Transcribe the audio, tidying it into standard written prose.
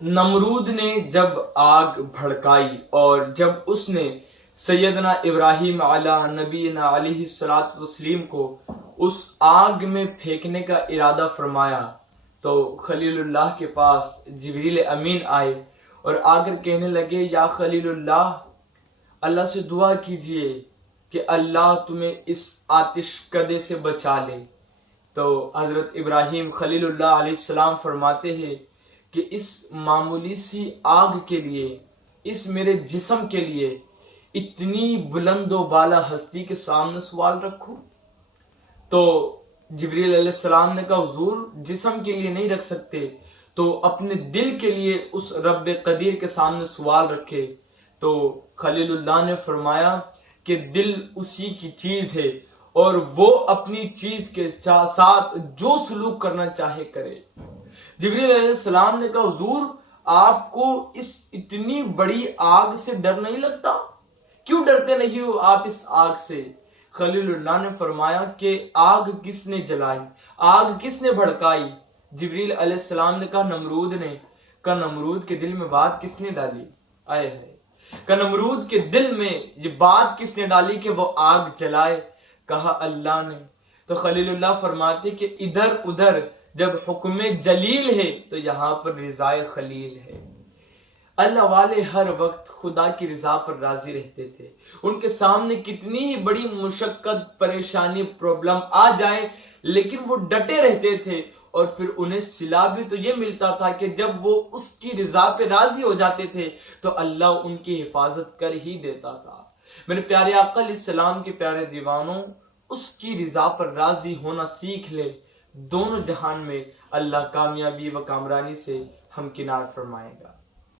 نمرود نے جب آگ بھڑکائی اور جب اس نے سیدنا ابراہیم علیہ نبینا علیہ الصلوۃ والتسلیم کو اس آگ میں پھینکنے کا ارادہ فرمایا تو خلیل اللہ کے پاس جبریل امین آئے اور آ کر کہنے لگے، یا خلیل اللہ سے دعا کیجئے کہ اللہ تمہیں اس آتش کدے سے بچا لے۔ تو حضرت ابراہیم خلیل اللہ علیہ السلام فرماتے ہیں کہ اس معمولی سی آگ کے لیے، اس میرے جسم کے لیے اتنی بلند و بالا ہستی کے سامنے سوال رکھوں؟ تو جبریل علیہ السلام نے کہا، حضور جسم کے لیے نہیں رکھ سکتے تو اپنے دل کے لیے اس رب قدیر کے سامنے سوال رکھے۔ تو خلیل اللہ نے فرمایا کہ دل اسی کی چیز ہے اور وہ اپنی چیز کے ساتھ جو سلوک کرنا چاہے کرے۔ جبریل علیہ السلام نے کہا، حضور آپ کو اس اتنی بڑی آگ سے ڈر نہیں لگتا؟ کیوں ڈرتے نہیں ہو آپ اس آگ سے؟ خلیل اللہ نے فرمایا کہ آگ کس نے جلائی، آگ کس نے بھڑکائی؟ جبریل علیہ السلام نے کہا، نمرود نے۔ کہا نمرود کے دل میں بات کس نے ڈالی؟ آئے ہے کہ نمرود کے دل میں یہ بات کس نے ڈالی کہ وہ آگ جلائے؟ کہا اللہ نے۔ تو خلیل اللہ فرماتے کہ ادھر ادھر جب حکم جلیل ہے تو یہاں پر رضائے خلیل ہے۔ اللہ والے ہر وقت خدا کی رضا پر راضی رہتے تھے، ان کے سامنے کتنی ہی بڑی مشقت، پریشانی، پرابلم آ جائے لیکن وہ ڈٹے رہتے تھے، اور پھر انہیں صلہ بھی تو یہ ملتا تھا کہ جب وہ اس کی رضا پہ راضی ہو جاتے تھے تو اللہ ان کی حفاظت کر ہی دیتا تھا۔ میرے پیارے آقا علیہ السلام کے پیارے دیوانوں، اس کی رضا پر راضی ہونا سیکھ لے، دونوں جہان میں اللہ کامیابی و کامرانی سے ہمکنار فرمائے گا۔